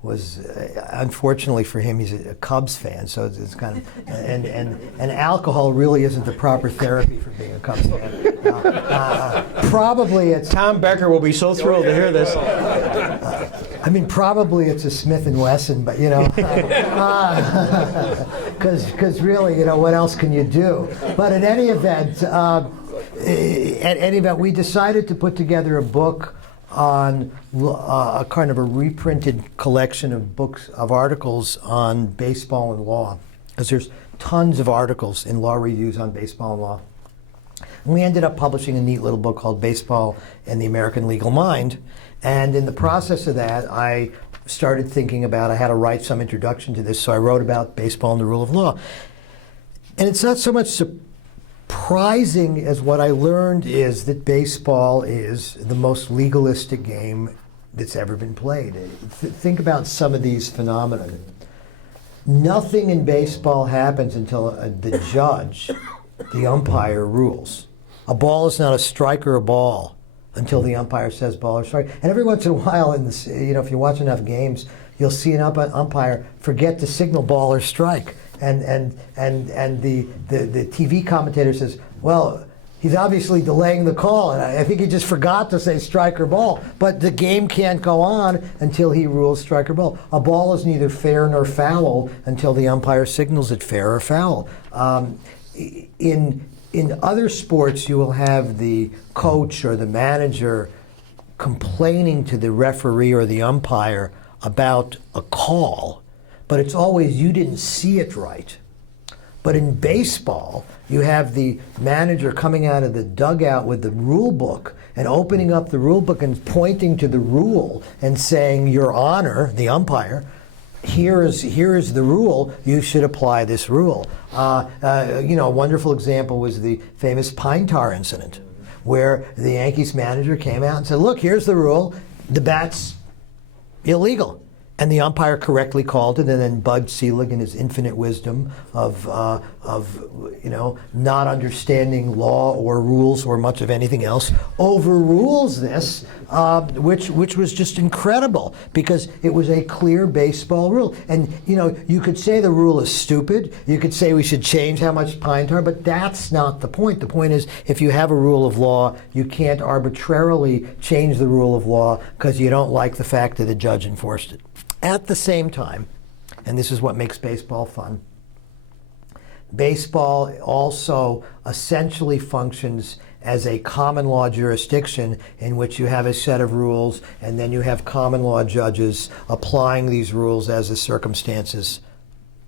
was, unfortunately for him, he's a Cubs fan, so it's kind of, and alcohol really isn't the proper therapy for being a Cubs fan. Probably it's... Tom Becker will be so thrilled to hear this. I mean, probably it's a Smith & Wesson, but, you know, because really, you know, what else can you do? But in any event, we decided to put together a book on a kind of a reprinted collection of books, of articles on baseball and law, because there's tons of articles in law reviews on baseball and law. And we ended up publishing a neat little book called Baseball and the American Legal Mind. And in the process of that, I started thinking about, I had to write some introduction to this, so I wrote about baseball and the rule of law. And it's not so much surprising as what I learned is that baseball is the most legalistic game that's ever been played. Think about some of these phenomena. Nothing in baseball happens until the judge, the umpire, rules. A ball is not a strike or a ball until the umpire says ball or strike. And every once in a while, if you watch enough games, you'll see an umpire forget to signal ball or strike, and the TV commentator says, well, he's obviously delaying the call, and I think he just forgot to say strike or ball. But the game can't go on until he rules strike or ball. A ball is neither fair nor foul until the umpire signals it fair or foul. In other sports, you will have the coach or the manager complaining to the referee or the umpire about a call, but it's always, you didn't see it right. But in baseball, you have the manager coming out of the dugout with the rule book and opening up the rule book and pointing to the rule and saying, Your Honor, the umpire, here is the rule, you should apply this rule. A wonderful example was the famous pine tar incident, where the Yankees manager came out and said, look, here's the rule, the bat's illegal. And the umpire correctly called it, and then Bud Selig, in his infinite wisdom of not understanding law or rules or much of anything else, overrules this, which was just incredible because it was a clear baseball rule. And you could say the rule is stupid. You could say we should change how much pine tar, but that's not the point. The point is, if you have a rule of law, you can't arbitrarily change the rule of law because you don't like the fact that the judge enforced it. At the same time, and this is what makes baseball fun, baseball also essentially functions as a common law jurisdiction in which you have a set of rules and then you have common law judges applying these rules as the circumstances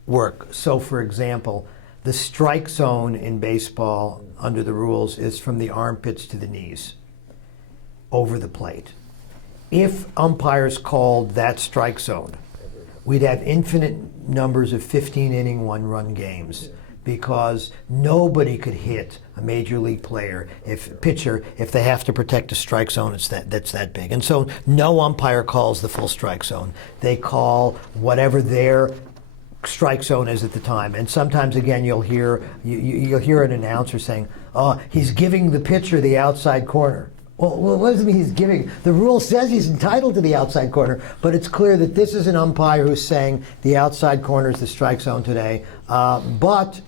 work. So, for example, the strike zone in baseball under the rules is from the armpits to the knees, over the plate. If umpires called that strike zone, we'd have infinite numbers of 15-inning, one-run games because nobody could hit a major league pitcher if they have to protect a strike zone that's that big. And so no umpire calls the full strike zone. They call whatever their strike zone is at the time. And sometimes, again, you'll hear an announcer saying, "Oh, he's giving the pitcher the outside corner." Well, what does it mean he's giving? The rule says he's entitled to the outside corner, but it's clear that this is an umpire who's saying the outside corner is the strike zone today. But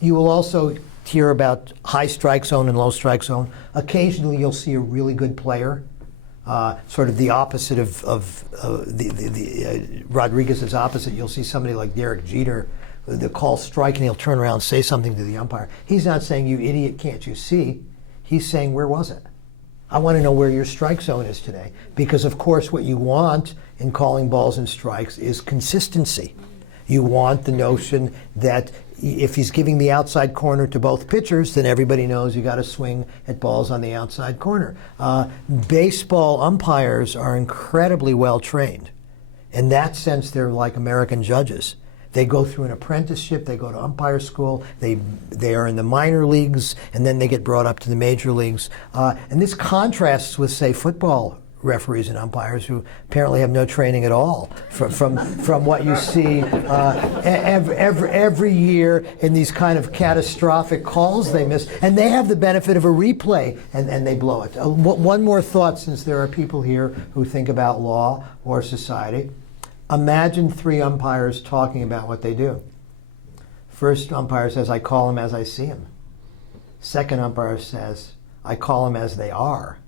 you will also hear about high strike zone and low strike zone. Occasionally you'll see a really good player, sort of the opposite of Rodriguez's opposite. You'll see somebody like Derek Jeter, the call strike, and he'll turn around and say something to the umpire. He's not saying, "You idiot, can't you see?" He's saying, "Where was it? I want to know where your strike zone is today." Because of course what you want in calling balls and strikes is consistency. You want the notion that if he's giving the outside corner to both pitchers, then everybody knows you got to swing at balls on the outside corner. Baseball umpires are incredibly well trained. In that sense, they're like American judges. They go through an apprenticeship, they go to umpire school, they are in the minor leagues, and then they get brought up to the major leagues. And this contrasts with, say, football referees and umpires who apparently have no training at all from what you see every year in these kind of catastrophic calls they miss. And they have the benefit of a replay, and they blow it. One more thought, since there are people here who think about law or society. Imagine 3 umpires talking about what they do. First umpire says, "I call them as I see them." Second umpire says, "I call them as they are."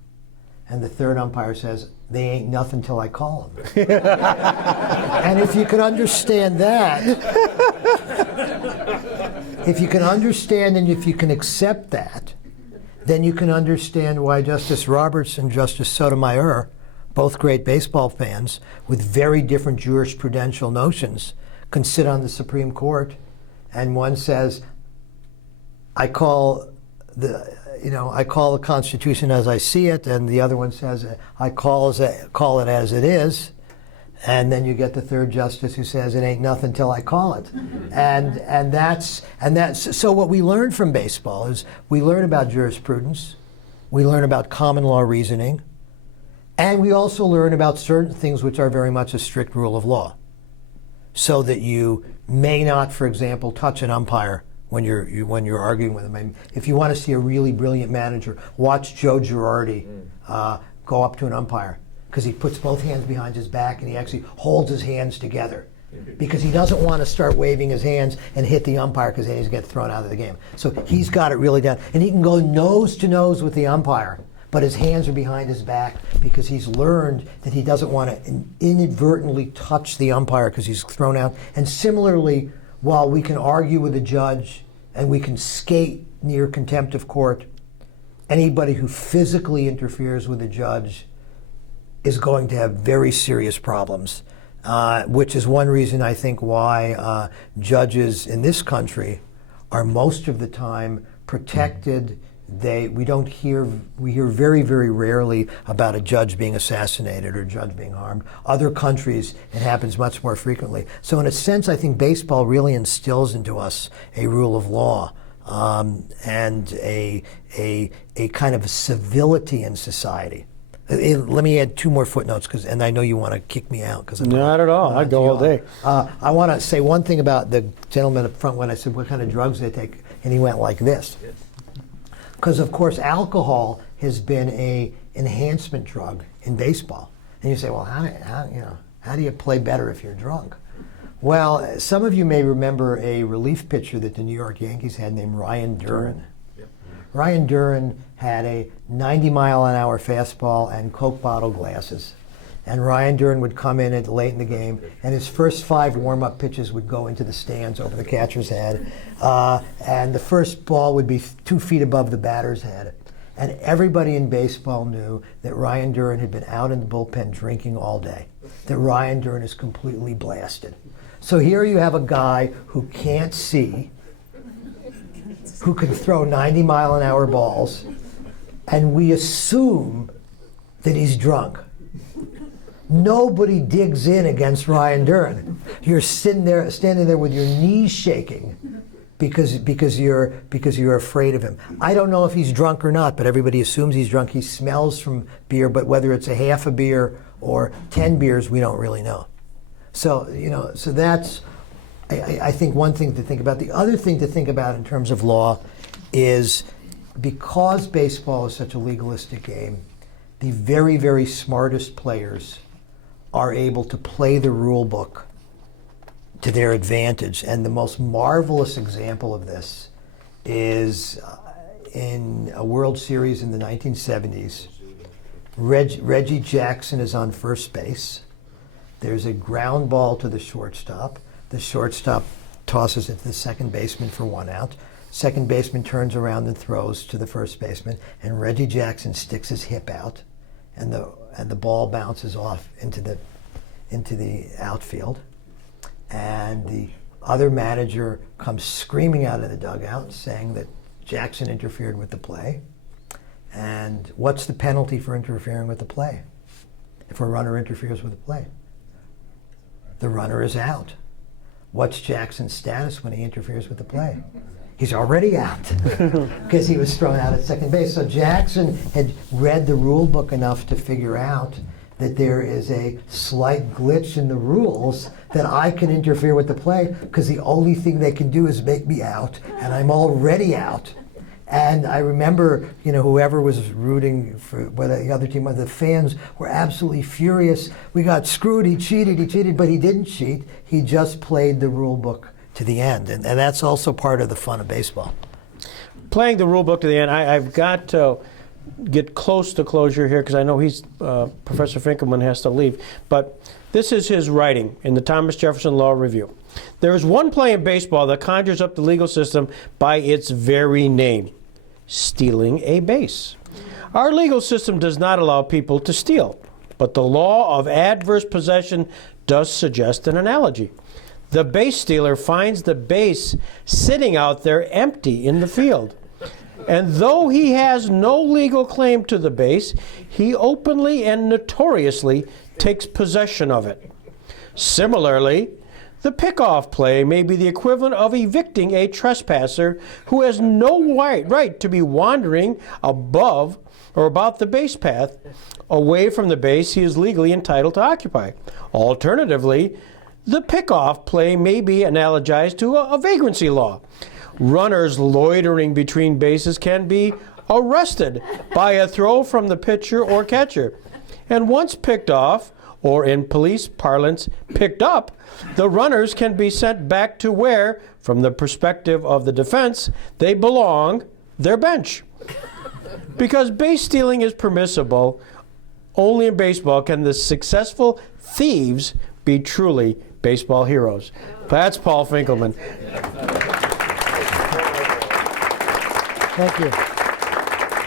And the third umpire says, "They ain't nothing till I call them." And if you can understand that, if you can understand and if you can accept that, then you can understand why Justice Roberts and Justice Sotomayor, both great baseball fans with very different jurisprudential notions, can sit on the Supreme Court, and one says, I call the Constitution as I see it, and the other one says, I call it as it is. And then you get the third justice who says, "It ain't nothing till I call it." And that's so what we learn from baseball is we learn about jurisprudence, we learn about common law reasoning, and we also learn about certain things which are very much a strict rule of law. So that you may not, for example, touch an umpire when you're arguing with him. If you want to see a really brilliant manager, watch Joe Girardi go up to an umpire, because he puts both hands behind his back and he actually holds his hands together, because he doesn't want to start waving his hands and hit the umpire, because then he's going to get thrown out of the game. So he's got it really down, and he can go nose to nose with the umpire, but his hands are behind his back because he's learned that he doesn't want to inadvertently touch the umpire because he's thrown out. And similarly, while we can argue with a judge and we can skate near contempt of court, anybody who physically interferes with a judge is going to have very serious problems, which is one reason I think why judges in this country are most of the time protected. We hear very, very rarely about a judge being assassinated or a judge being harmed. Other countries, it happens much more frequently. So in a sense, I think baseball really instills into us a rule of law and a kind of civility in society. Let me add 2 more footnotes, and I know you want to kick me out. Not at all. I'd go all day. I want to say one thing about the gentleman up front when I said what kind of drugs they take, and he went like this. Because, of course, alcohol has been an enhancement drug in baseball. And you say, well, how do you play better if you're drunk? Well, some of you may remember a relief pitcher that the New York Yankees had named Ryan Duran. Yep. Ryan Duran had a 90-mile-an-hour fastball and Coke bottle glasses. And Ryan Duran would come in late in the game, and his first 5 warm-up pitches would go into the stands over the catcher's head. And the first ball would be 2 feet above the batter's head. And everybody in baseball knew that Ryan Duran had been out in the bullpen drinking all day, that Ryan Duran is completely blasted. So here you have a guy who can't see, who can throw 90-mile-an-hour balls, and we assume that he's drunk. Nobody digs in against Ryan Duran. You're standing there with your knees shaking because you're afraid of him. I don't know if he's drunk or not, but everybody assumes he's drunk. He smells from beer, but whether it's a half a beer or 10 beers, we don't really know. So that's I think one thing to think about. The other thing to think about in terms of law is, because baseball is such a legalistic game, the very, very smartest players are able to play the rule book to their advantage. And the most marvelous example of this is in a World Series in the 1970s. Reggie Jackson is on first base. There's a ground ball to the shortstop. The shortstop tosses it to the second baseman for 1 out. Second baseman turns around and throws to the first baseman, and Reggie Jackson sticks his hip out, and the ball bounces off into the outfield. And the other manager comes screaming out of the dugout saying that Jackson interfered with the play. And what's the penalty for interfering with the play? If a runner interferes with the play, the runner is out. What's Jackson's status when he interferes with the play? He's already out because he was thrown out at second base. So Jackson had read the rule book enough to figure out that there is a slight glitch in the rules that I can interfere with the play because the only thing they can do is make me out, and I'm already out. And I remember, whoever was rooting for whether the other team, the fans were absolutely furious. We got screwed. He cheated, but he didn't cheat. He just played the rule book to the end, and that's also part of the fun of baseball. Playing the rule book to the end, I've got to get close to closure here because I know Professor Finkelman has to leave. But this is his writing in the Thomas Jefferson Law Review. There is one play in baseball that conjures up the legal system by its very name: stealing a base. Our legal system does not allow people to steal, but the law of adverse possession does suggest an analogy. The base stealer finds the base sitting out there empty in the field. And though he has no legal claim to the base, he openly and notoriously takes possession of it. Similarly, the pickoff play may be the equivalent of evicting a trespasser who has no right to be wandering above or about the base path away from the base he is legally entitled to occupy. Alternatively, the pickoff play may be analogized to a vagrancy law. Runners loitering between bases can be arrested by a throw from the pitcher or catcher. And once picked off, or in police parlance, picked up, the runners can be sent back to where, from the perspective of the defense, they belong, their bench. Because base stealing is permissible, only in baseball can the successful thieves be truly baseball heroes. That's Paul Finkelman. Thank you.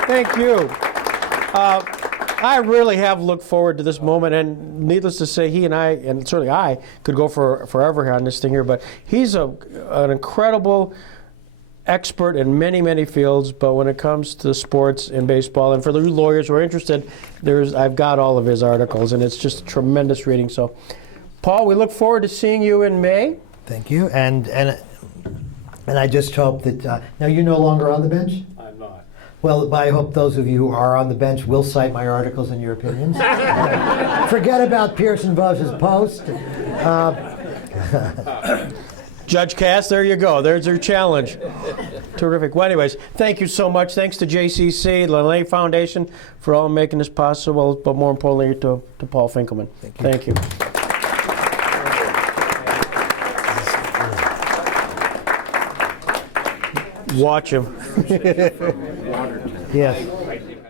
Thank you. I really have looked forward to this moment, and needless to say, he and I, and certainly I, could go for forever on this thing here, but he's an incredible expert in many, many fields, but when it comes to sports and baseball, and for the lawyers who are interested, I've got all of his articles, and it's just tremendous reading. So, Paul, we look forward to seeing you in May. Thank you, and I just hope that now you're no longer on the bench. I'm not. Well, I hope those of you who are on the bench will cite my articles and your opinions. Forget about Pearson Bush's post. Judge Cass, there you go. There's your challenge. Terrific. Well, anyways, thank you so much. Thanks to JCC, the Lene Foundation, for all making this possible, but more importantly to Paul Finkelman. Thank you. Watch him. Yes.